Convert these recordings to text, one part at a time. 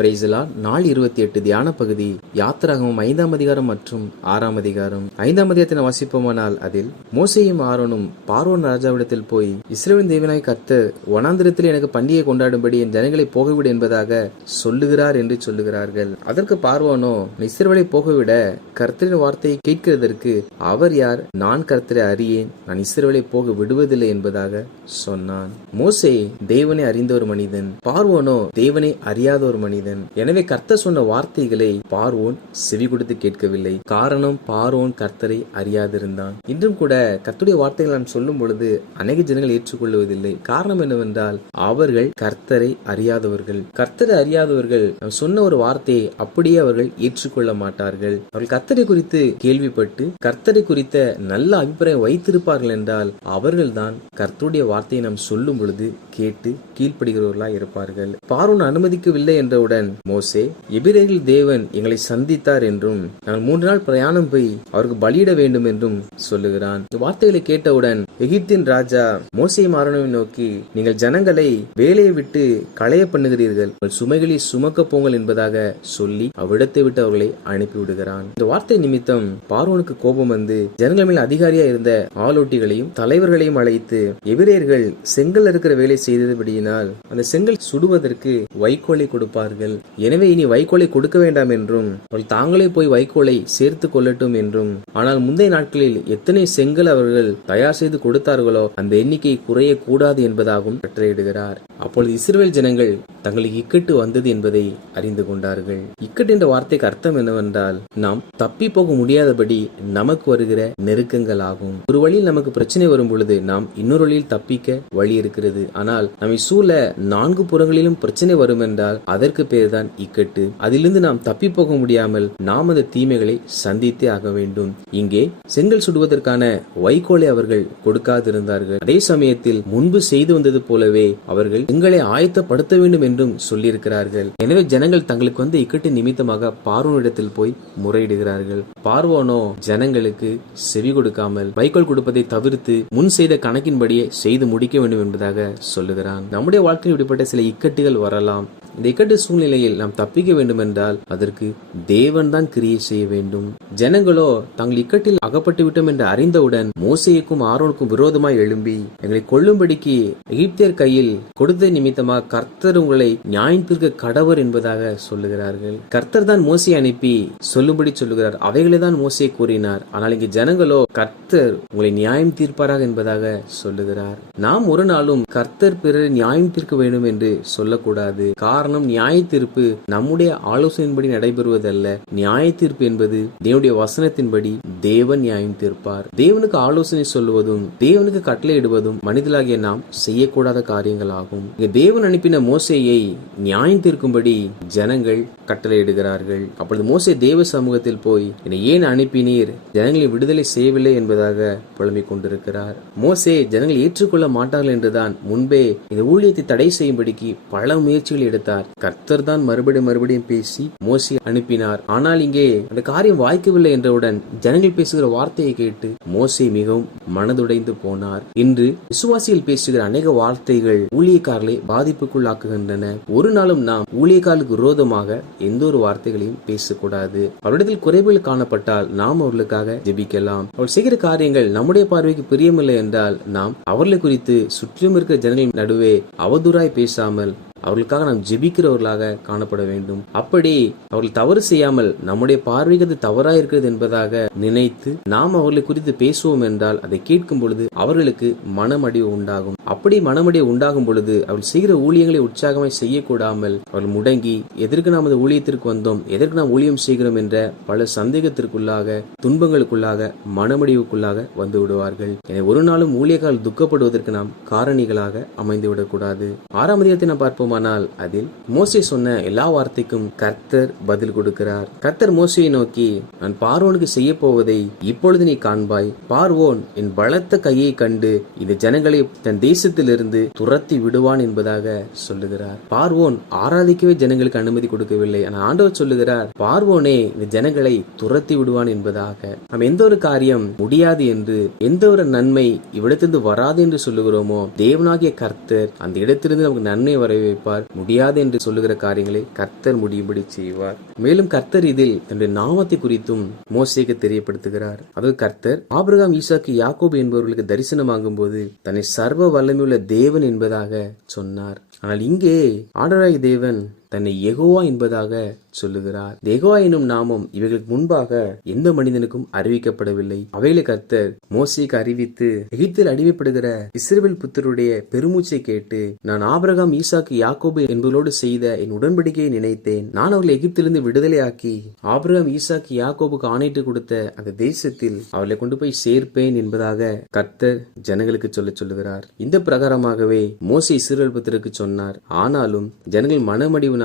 Praise the Lord. நாள் 28 தியான பகுதி யாத்திராகமம் 5ஆம் அதிகாரம் மற்றும் 6ஆம் அதிகாரம். 5ஆம் அதிகாரத்தை வாசிப்போமானால் அதில் மோசேயும் ஆரோனும் பார்வோன் ராஜாவிடத்தில் போய், இஸ்ரவேலின் தேவனாய் கர்த்தர் வனாந்திரத்தில் எனக்கு பண்டிகை கொண்டாடும்படி என் ஜனங்களை போகவிடு என்பதாக சொல்லுகிறார் என்று சொல்லுகிறார்கள். அதற்கு பார்வோனோ, இஸ்ரவேலை போகவிட கர்த்தரின் வார்த்தையை கேட்கிறதற்கு அவர் யார்? நான் கர்த்தரை அறியேன், நான் இஸ்ரவேலை போக விடுவதில்லை என்பதாக சொன்னான். மோசே தேவனை அறிந்த ஒரு மனிதன், பார்வோனோ தேவனை அறியாத ஒரு மனிதன். எனவே கர்த்தர் சொன்ன வார்த்தைகளை பார்வோன் செவி கொடுத்து கேட்கவில்லை. காரணம், பார்வோன் கர்த்தரை அறியாதிருந்தான். இன்றும் கூட கர்த்தருடைய வார்த்தைகள் நாம் சொல்லும் பொழுது அநேக ஜனங்கள் ஏற்றுக்கொள்வதில்லை. காரணம் என்னவென்றால் அவர்கள் கர்த்தரை அறியாதவர்கள். கர்த்தரை அறியாதவர்கள் நாம் சொன்ன ஒரு வார்த்தையை அப்படியே அவர்கள் ஏற்றுக்கொள்ள மாட்டார்கள். அவர்கள் கர்த்தரை குறித்து கேள்விப்பட்டு கர்த்தரை குறித்த நல்ல அபிப்பிராயம் வைத்திருப்பார்கள் என்றால் அவர்கள்தான் கர்த்தருடைய வார்த்தையை நாம் சொல்லும் பொழுது கேட்டு கீழ்ப்படுகிறவர்களாய் இருப்பார்கள். பார்வோன் அனுமதிக்கவில்லை என்றவுடன் மோசே, எபிரேயர்கள் தேவன் எங்களை சந்தித்தார் என்றும் நாங்கள் 3 நாள் பிரயாணம் போய் அவருக்கு பலியிட வேண்டும் என்றும் சொல்லுகிறான். இந்த வார்த்தைகளை கேட்டவுடன் எகிப்தின் ராஜா மோசேயும் ஆரோனையும் நோக்கி, நீங்கள் ஜனங்களை வேலையை விட்டு களைய பண்ணுகிறீர்கள், உங்கள் சுமைகளை சுமக்க போங்கள் என்பதாக சொல்லி அவ்விடத்தை விட்டு அவர்களை அனுப்பிவிடுகிறான். இந்த வார்த்தை நிமித்தம் பார்வோனுக்கு கோபம் வந்து ஜனங்கள் மேல் அதிகாரியா இருந்த ஆளோட்டிகளையும் தலைவர்களையும் அழைத்து, எபிரேயர்கள் செங்கல் இருக்கிற வேலை செய்தபடியினால் அந்த செங்கல் சுடுவதற்கு வைக்கோலை கொடுப்பார்கள், எனவே இனி வைக்கோலை கொடுக்க வேண்டாம் என்றும் அவர்கள் தாங்களே போய் வைக்கோலை சேர்த்து கொள்ளட்டும் என்றும், ஆனால் முந்தைய நாட்களில் எத்தனை செங்கல் அவர்கள் தயார் செய்து கொடுத்தார்களோ அந்த எண்ணிக்கை குறைய கூடாது என்பதாகவும் கட்டளையிடுகிறார். அப்பொழுது இஸ்ரவேல் ஜனங்கள் தங்களுக்கு இக்கட்டு வந்தது என்பதை அறிந்து கொண்டார்கள். இக்கட்டு என்ற வார்த்தைக்கு அர்த்தம் என்னவென்றால், நாம் தப்பி போக முடியாதபடி நமக்கு வருகிற நெருக்கங்கள் ஆகும். ஒரு வழியில் நமக்கு பிரச்சனை வரும் பொழுது நாம் இன்னொரு வழியில் தப்பிக்க வழி இருக்கிறது. ஆனால் நம்மை சூழ 4 புறங்களிலும் பிரச்சனை வரும் என்றால் அதற்கு பேர் தான் இக்கட்டு. அதிலிருந்து நாம் தப்பி போக முடியாமல் நாம் அந்த தீமைகளை சந்தித்தே ஆக வேண்டும். இங்கே செங்கல் சுடுவதற்கான வைக்கோலை அவர்கள் கொடுக்காதிருந்தார்கள். அதே சமயத்தில் முன்பு செய்து வந்தது போலவே அவர்கள் செங்கலை ஆயத்தப்படுத்த வேண்டும் என்றும் சொல்லியிருக்கிறார்கள். எனவே ஜனங்கள் தங்களுக்கு வந்து இக்கட்டு நிமித்தமாக பார்வோனிடத்தில் போய் முறையிடுகிறார்கள். பார்வோனோ ஜனங்களுக்கு செவி கொடுக்காமல் வைக்கோல் கொடுப்பதை தவிர்த்து முன் செய்த கணக்கின்படியே செய்து முடிக்க வேண்டும் என்பதாக சொல்லுகிறான். நம்முடைய வாழ்க்கையில் இப்படிப்பட்ட சில இக்கட்டுகள் வரலாம். இந்த இக்கட்டு சூழ்நிலையில் நாம் தப்பிக்க வேண்டும் என்றால் அதற்கு தேவன் தான் கிரியை செய்ய வேண்டும். ஜனங்களோ தங்கள் இக்கட்டில் அகப்பட்டு விட்டோம் என்று அறிந்தவுடன் மோசேக்கும் ஆரோனுக்கும் விரோதமாய் எழும்பி எங்களை கொல்லும்படிக்கு எகிப்தியர் கையில் கொடுத்த நிமித்தமாக கர்த்தர் உங்களை நியாயம் தீர்க்க கடவர் என்பதாக சொல்லுகிறார்கள். கர்த்தர் தான் மோசே அனுப்பி சொல்லும்படி சொல்லுகிறார். அவைகளை தான் மோசே கூறினார். ஆனால் இங்கு ஜனங்களோ கர்த்தர் உங்களை நியாயம் தீர்ப்பாராக என்பதாக சொல்லுகிறார். நாம் ஒரு நாளும் கர்த்தர் பிறரை நியாயம் தீர்க்க வேண்டும் என்று சொல்லக்கூடாது. காரணம், நியாய தீர்ப்பு நம்முடைய ஆலோசனையின்படி நடைபெறுவதல்ல. நியாய தீர்ப்பு என்பது தேவனுடைய வசனத்தின்படி தேவன் நியாயம் தீர்ப்பார். தேவனுக்கு ஆலோசனை சொல்லுவதும் தேவனுக்கு கட்டளையிடுவதும் மனிதர்களாகிய நாம் செய்யக்கூடாத காரியங்கள் ஆகும். தேவன் அனுப்பின மோசேயை நியாயம் தீர்க்கும்படி ஜனங்கள் கட்டளையிடுகிறார்கள். அப்பொழுது மோசே தேவ சமூகத்தில் போய், என்னை ஏன் அனுப்பினீர், ஜனங்களை விடுதலை செய்யவில்லை என்பதாக புலம்பிக் கொண்டிருக்கிறார். மோசே ஜனங்கள் ஏற்றுக்கொள்ள மாட்டார்கள் என்றுதான் முன்பே இந்த ஊழியத்தை தடை செய்யும்படிக்கு பல முயற்சிகள் எடுத்தார். கர்த்தர் தான் மறுபடியும் பேசி மோசே அனுப்பினார். ஆனால் இங்கே அந்த காரியம் வாய்க்கவில்லை என்றவுடன் ஜனங்கள் பேசுகிற வார்த்தையை கேட்டு மோசே மிகவும் மனதுடைந்து போனார். இன்று விசுவாசிகள் பேசுகிற அநேக வார்த்தைகள் ஊழியக்காரர்களை பாதிப்புக்குள்ளாக்குகின்றன. ஒரு நாளும் நாம் ஊழியக்காரர்களுக்கு விரோதமாக எந்த ஒரு வார்த்தைகளையும் பேசக்கூடாது. அவரிடத்தில் குறைவுகள் காணப்பட்டால் நாம் அவர்களுக்காக ஜெபிக்கலாம். அவர் செய்கிற காரியங்கள் நம்முடைய பார்வைக்கு பிரியமில்லை என்றால் நாம் அவர்களை குறித்து சுற்றிலும் இருக்கிற ஜனங்களின் நடுவே அவதூறாய் பேசாமல் அவர்களுக்காக நாம் ஜெபிக்கிறவர்களாக காணப்பட வேண்டும். அப்படி அவர்கள் தவறு செய்யாமல் நம்முடைய பார்வைக்கு அது தவறாக இருக்கிறது என்பதாக நினைத்து நாம் அவர்களை குறித்து பேசுவோம் என்றால் அதை கேட்கும் பொழுது அவர்களுக்கு மனமடிவு உண்டாகும். அப்படி மனமடிவு உண்டாகும் பொழுது அவர்கள் செய்கிற ஊழியங்களை உற்சாகமாய் செய்யக்கூடாமல் அவர்கள் முடங்கி, எதற்கு நாம் அந்த ஊழியத்திற்கு வந்தோம், எதற்கு நாம் ஊழியம் செய்கிறோம் என்ற பல சந்தேகத்திற்குள்ளாக, துன்பங்களுக்குள்ளாக, மனமடிவுக்குள்ளாக வந்து விடுவார்கள். எனவே ஒரு நாளும் ஊழியக்காரர்கள் துக்கப்படுவதற்கு நாம் காரணிகளாக அமைந்து விடக்கூடாது. 6ஆம் அதிகாரத்தை நாம் பார்ப்போம். அதில் மோசே சொன்ன எல்லா வார்த்தைக்கும் கர்த்தர் பதில் கொடுக்கிறார். கர்த்தர் மோசேயை நோக்கி, நான் பார்வோனுக்கு செய்ய போவதை இப்பொழுது நீ காண்பாய். பார்வோன் என் பலத்த கையை கண்டு இந்த ஜனங்களை தன் தேச தேசத்திலிருந்து துரத்தி விடுவான் என்பதாக சொல்லுகிறார். பார்வோன் ஆராதிக்கவே ஜனங்களுக்கு அனுமதி கொடுக்கவில்லை. ஆனால் ஆண்டவர் சொல்லுகிறார், பார்வோனே இந்த ஜனங்களை துரத்தி விடுவான் என்பதாக. நாம் எந்த ஒரு காரியம் முடியாது என்று, எந்த ஒரு நன்மை இவ்விடத்திலிருந்து வராது என்று சொல்லுகிறோமோ, தேவனாகிய கர்த்தர் அந்த இடத்திலிருந்து நமக்கு நன்மை வர வைப்பார். முடியாது என்று சொல்லுகிற காரியங்களை கர்த்தர் முடியும்படி செய்வார். மேலும் கர்த்தர் இதில் தன்னுடைய நாமத்தை குறித்தும் மோசேக்கு தெரியப்படுத்துகிறார். அதாவது கர்த்தர் ஆபிரகாம், ஈசாக்கு, யாக்கோபு என்பவர்களுக்கு தரிசனமாகும் போது தன்னை சர்வ வல்லமையுள்ள தேவன் என்பதாக சொன்னார். ஆனால் இங்கே ஆண்டவராகிய தேவன் தன்னை யெகோவா என்பதாக சொல்லுகிறார். யெகோவா எனும் நாமம் இவைகளுக்கு முன்பாக எந்த மனிதனுக்கும் அறிவிக்கப்படவில்லை. அவைகளை கர்த்தர் மோசேக்கு அறிவித்து, எகிப்தில் அடிமைப்படுகிற இஸ்ரவேல் புத்தருடைய பெருமூச்சை கேட்டு, நான் ஆபிரகாம், ஈசாக்கு, யாக்கோபு என்பவர்களோடு செய்த என் உடன்படிக்கையை நினைத்தேன். நான் அவர்களை எகிப்திலிருந்து விடுதலையாக்கி ஆபிரகாம், ஈசாக்கு, யாக்கோபுக்கு ஆணையிட்டு கொடுத்த அந்த தேசத்தில் அவர்களை கொண்டு போய் சேர்ப்பேன் என்பதாக கர்த்தர் ஜனங்களுக்கு சொல்லுகிறார். இந்த பிரகாரமாகவே மோசே இஸ்ரவேல் புத்தருக்கு சொன்னார். ஆனாலும் ஜனங்கள் மனமடிவு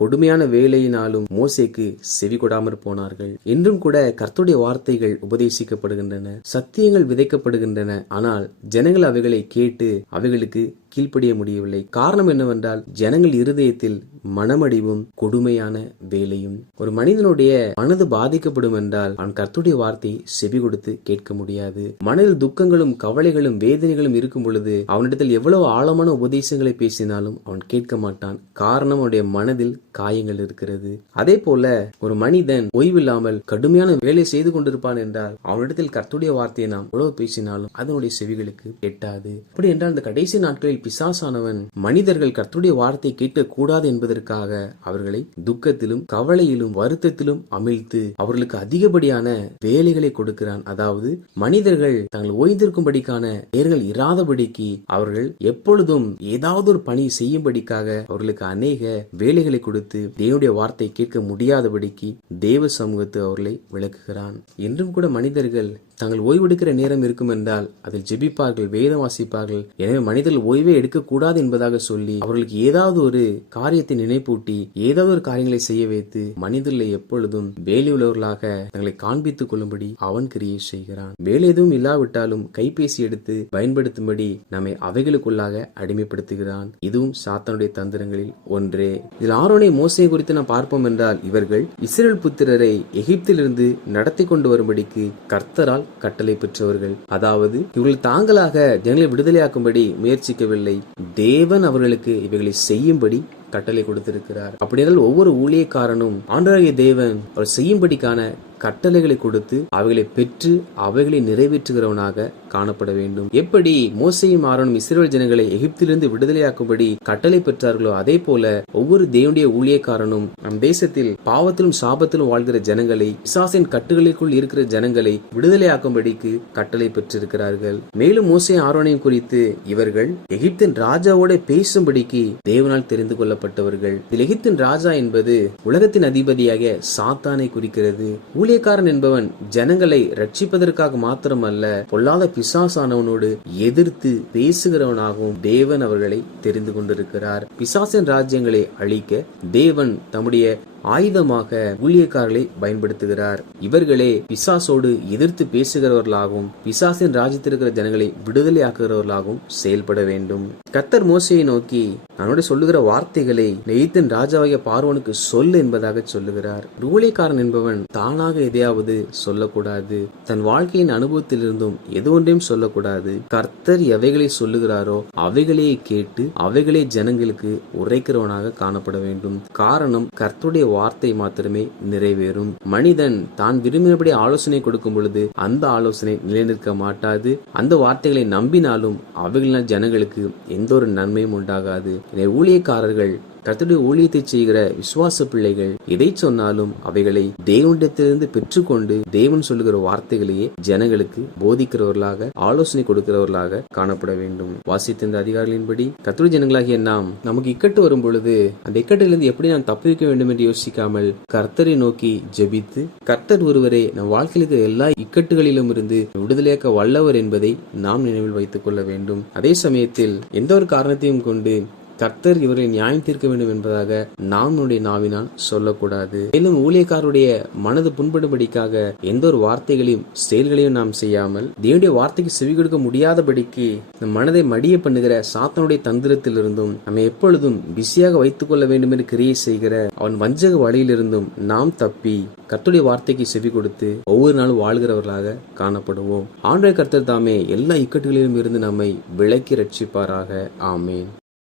கொடுமையான வேலையினாலும் மோசேக்கு செவி கொடாமற் போனார்கள். இன்றும் கூட கர்த்தருடைய வார்த்தைகள் உபதேசிக்கப்படுகின்றன, சத்தியங்கள் விதைக்கப்படுகின்றன. ஆனால் ஜனங்கள் அவைகளை கேட்டு அவைகளுக்கு கீழ்ப்படிய முடியவில்லை. காரணம் என்னவென்றால், ஜனங்கள் இருதயத்தில் மனமடிவும் கொடுமையான வேலையும். ஒரு மனிதனுடைய மனது பாதிக்கப்படும் என்றால் அவன் கர்த்தருடைய வார்த்தை செவி கொடுத்து கேட்க முடியாது. மனதில் துக்கங்களும் கவலைகளும் வேதனைகளும் இருக்கும் பொழுது அவனிடத்தில் எவ்வளவு ஆழமான உபதேசங்களை பேசினாலும் அவன் கேட்க மாட்டான். காரணம், அவனுடைய மனதில் காயங்கள் இருக்கிறது. அதே போல ஒரு மனிதன் ஓய்வில்லாமல் கடுமையான வேலை செய்து கொண்டிருப்பான் என்றால் அவனிடத்தில் கர்த்தருடைய வார்த்தையை நாம் எவ்வளவு பேசினாலும் அதனுடைய செவிகளுக்கு எட்டாது. அப்படி என்றால் இந்த கடைசி நாட்களில் பிசாசானவன் மனிதர்கள் கர்த்தருடைய வார்த்தை கேட்க கூடாது என்பதற்காக அவர்களை துக்கத்திலும் கவலையிலும் வருத்தத்திலும் அமிழ்த்து அவர்களுக்கு அதிகப்படியான வேலைகளை கொடுக்கிறான். அதாவது மனிதர்கள் தாங்கள் ஓய்ந்திருக்கும்படிக்கான நேரங்கள் இராதபடிக்கு அவர்கள் எப்பொழுதும் ஏதாவது ஒரு பணி செய்யும்படிக்காக அவர்களுக்கு அநேக வேலைகளை கொடுத்து தேவனுடைய வார்த்தை கேட்க முடியாதபடிக்கு தேவ சமூகத்தை அவர்களை விளக்குகிறான். என்றும் கூட மனிதர்கள் தாங்கள் ஓய்வெடுக்கிற நேரம் இருக்கும் என்றால் அதில் ஜெபிப்பார்கள், வேதம் வாசிப்பார்கள். எனவே மனிதர்கள் ஓய்வே எடுக்கக்கூடாது என்பதாக சொல்லி அவர்களுக்கு ஏதாவது ஒரு காரியத்தை நினைப்பூட்டி ஏதாவது ஒரு காரியங்களை செய்ய வைத்து மனிதர்களை எப்பொழுதும் வேலையுள்ளவர்களாக தங்களை காண்பித்துக் கொள்ளும்படி அவன் கிரியை செய்கிறான். வேலை எதுவும் இல்லாவிட்டாலும் கைபேசி எடுத்து பயன்படுத்தும்படி நம்மை அவைகளுக்குள்ளாக அடிமைப்படுத்துகிறான். இதுவும் சாத்தானுடைய தந்திரங்களில் ஒன்றே. இதில் ஆரோனை, மோசே குறித்து நாம் பார்ப்போம் என்றால், இவர்கள் இஸ்ரவேல் புத்திரரை எகிப்திலிருந்து நடத்தி கொண்டு வரும்படிக்கு கர்த்தரால் கட்டளை பெற்றவர்கள். அதாவது இவர்கள் தாங்களாக ஜனங்களை விடுதலையாக்கும்படி முயற்சிக்கவில்லை. தேவன் அவர்களுக்கு இவைகளை செய்யும்படி கட்டளை கொடுத்திருக்கிறார். அப்படியால் ஒவ்வொரு ஊழியக்காரனும் ஆண்டவராகிய தேவன் அவர் செய்யும்படிக்கான கட்டளைகளை கொடுத்து அவைகளை பெற்று அவைகளை நிறைவேற்றுகிறவனாக காணப்பட வேண்டும். எப்படி மோசேயும் ஆரோனும் இஸ்ரவேல் ஜனங்களை எகிப்திலிருந்து விடுதலையாக்கும்படி கட்டளை பெற்றார்களோ அதே போல ஒவ்வொரு தேவனுடைய ஊழியக்காரனும் நம் தேசத்தில் பாவத்திலும் சாபத்திலும் வாழ்கிற ஜனங்களை, பிசாசின் கட்டுகளுக்குள் இருக்கிற ஜனங்களை விடுதலையாக்கும்படிக்கு கட்டளை பெற்றிருக்கிறார்கள். மேலும் மோசே ஆரோனையும் குறித்து, இவர்கள் எகிப்தின் ராஜாவோட பேசும்படிக்கு தேவனால் தெரிந்து கொள்ளப்பட்டவர்கள். எகிப்தின் ராஜா என்பது உலகத்தின் அதிபதியாக சாத்தானை குறிக்கிறது. ஊழியக்காரன் என்பவன் ஜனங்களை ரட்சிப்பதற்காக மாத்திரமல்ல, பொல்லாத பிசாசானவனோடு எதிர்த்து பேசுகிறவனாகவும் தேவன் அவர்களை தெரிந்து கொண்டிருக்கிறார். பிசாசின் ராஜ்யங்களை அழிக்க தேவன் தம்முடைய ஆயுதமாக ஊழியக்காரர்களை பயன்படுத்துகிறார். இவர்களே பிசாசோடு எதிர்த்து பேசுகிறவர்களாகவும் பிசாசின் ராஜ்யத்தில் இருக்கிற ஜனங்களை விடுதலையாக்குகிறவர்களாகவும் செயல்பட வேண்டும். கர்த்தர் மோசேயை நோக்கி, நான் சொல்லுகிற வார்த்தைகளை எகிப்தின் ராஜாவாகிய பார்வோனுக்கு சொல் என்பதாக சொல்லுகிறார். ஊழியக்காரன் என்பவன் தானாக எதையாவது சொல்லக்கூடாது. தன் வாழ்க்கையின் அனுபவத்திலிருந்தும் எது ஒன்றையும் சொல்லக்கூடாது. கர்த்தர் எவைகளை சொல்லுகிறாரோ அவைகளே கேட்டு அவைகளே ஜனங்களுக்கு உரைக்கிறவனாக காணப்பட வேண்டும். காரணம், கர்த்தருடைய வார்த்தை மாத்திரமே நிறைவேறும். மனிதன் தான் விரும்பினபடி ஆலோசனை கொடுக்கும் பொழுது அந்த ஆலோசனை நிலைநிற்க மாட்டாது. அந்த வார்த்தைகளை நம்பினாலும் அவைகளினால் ஜனங்களுக்கு எந்த ஒரு நன்மையும் உண்டாகாது. ஊழியக்காரர்கள், கர்த்தருடைய ஊழியத்தை செய்கிற விசுவாச பிள்ளைகள் எதை சொன்னாலும் அவைகளை தேவனிடத்திலிருந்து பெற்றுக்கொண்டு தேவன் சொல்லுகிற வார்த்தைகளையே ஜனங்களுக்கு போதிக்கிறவர்களாக, ஆலோசனை கொடுக்கிறவர்களாக காணப்பட வேண்டும். வாசித்த இந்த அதிகாரிகளின்படி கர்த்தருடைய ஜனங்களாகிய நாம் நமக்கு இக்கட்டு வரும் பொழுது அந்த இக்கட்டிலிருந்து எப்படி நாம் தப்பிக்க வேண்டும் என்று யோசிக்காமல் கர்த்தரை நோக்கி ஜெபித்து, கர்த்தர் ஒருவரே நம் வாழ்க்கையிலுக்கு எல்லா இக்கட்டுகளிலும் இருந்து விடுதலையாக்க வல்லவர் என்பதை நாம் நினைவில் வைத்துக் கொள்ள வேண்டும். அதே சமயத்தில் எந்த ஒரு காரணத்தையும் கொண்டு கர்த்தர் இவரை நியாயம் தீர்க்க வேண்டும் என்பதாக நாம் நம்முடைய நாவினால் சொல்லக்கூடாது. மேலும் ஊழியக்காரருடைய மனது புண்படும்படிக்காக எந்த ஒரு வார்த்தைகளையும் செயல்களையும் நாம் செய்யாமல் தேவனுடைய வார்த்தைக்கு செவி கொடுக்க முடியாதபடிக்கு நம் மனதை மடிய பண்ணுகிற சாத்தானுடைய தந்திரத்திலிருந்தும் நம்ம எப்பொழுதும் பிஸியாக வைத்துக் கொள்ள வேண்டும் என்று கிரியை செய்கிற அவன் வஞ்சக வழியிலிருந்தும் நாம் தப்பி கர்த்தருடைய வார்த்தைக்கு செவி கொடுத்து ஒவ்வொரு நாளும் வாழ்கிறவர்களாக காணப்படுவோம். ஆண்டவராகிய கர்த்தர் தாமே எல்லா இக்கட்டுகளிலும் இருந்து நம்மை விலக்கி ரட்சிப்பாராக. ஆமேன்.